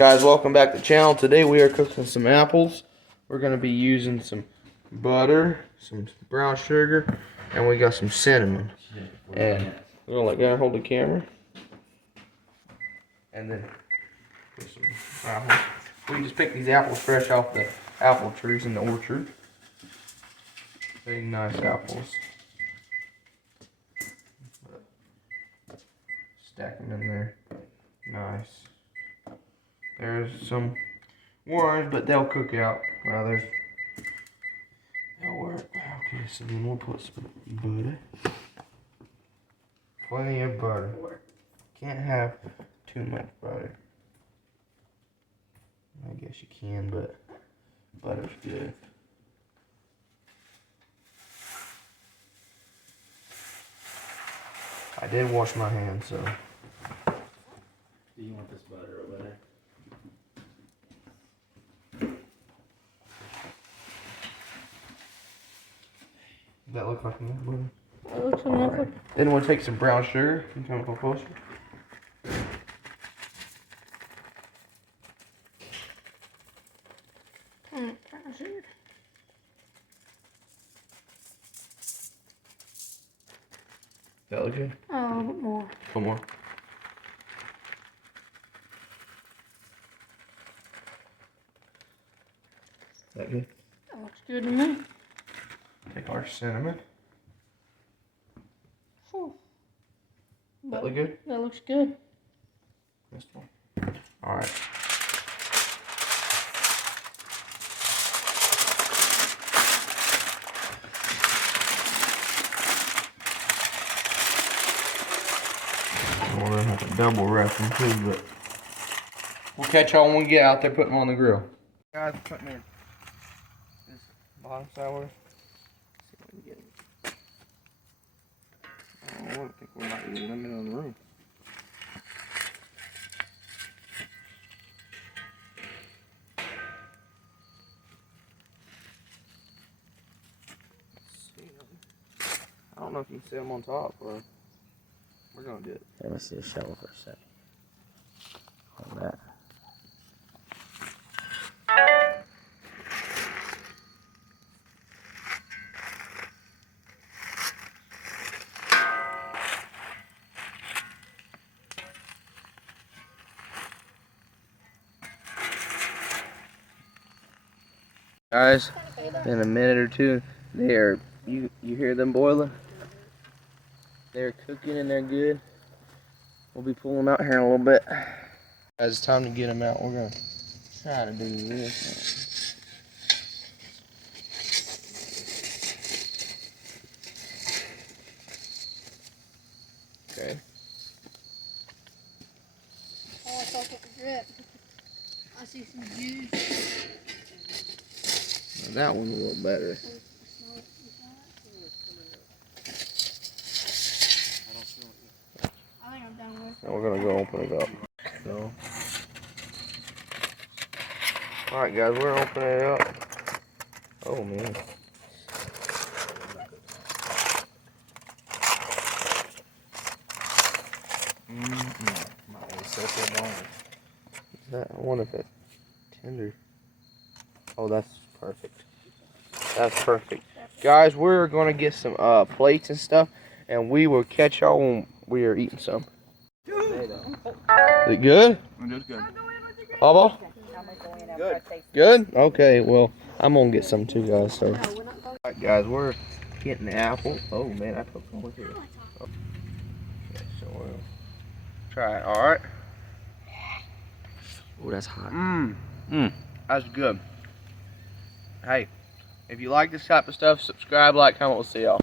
Guys, welcome back to the channel. Today we are cooking some apples. We're going to be using some butter, some brown sugar, and we got some cinnamon. And we're going to let Gunnar hold the camera. And then put some apples. We just picked these apples fresh off the apple trees in the orchard. Very nice apples. Stack them in there. Nice. There's some orange, but they'll cook out. Well, they'll work. Okay, so then we'll put some butter. Plenty of butter. Can't have too much butter. I guess you can, but butter's good. I did wash my hands, so. Do you want this butter or butter? Does that look like enough butter? That looks enough. Right. Then we'll take some brown sugar. Can you come a little closer? Brown sugar. That look good? Oh, a little bit more. One more. That good? That looks good to me. Take our cinnamon. Whew. That look good? That looks good. This one. Alright. We're gonna have to double wrap them too, but we'll catch y'all when we get out there putting them on the grill. Guys, putting in this bottom sour. See if we can get it. Oh, I think we might be limited on the room. I don't know if you can see them on top, or we're gonna do it. Let me see the shovel for a second. Hold that. Guys, in a minute or two, you hear them boiling? They're cooking and they're good. We'll be pulling them out here in a little bit. Guys, it's time to get them out. We're gonna try to do this. Okay. Oh, I thought it was drip. I see some juice. Now that one's a little better. I think I'm done with it. Now we're gonna go open it up. So, all right, guys, we're opening it up. Oh man. I wonder if it's tender. Oh, that's perfect. That's perfect. Guys, we're gonna get some plates and stuff, and we will catch y'all when we are eating some. Is it good? It's good. Bubba? Good. Good? Okay, well, I'm gonna get some too, guys. So, alright, guys, we're getting the apple. Oh man, I put one here. Okay, so we'll try it. All right. Oh, that's hot. That's good. Hey, if you like this type of stuff, subscribe, like, comment. We'll see y'all.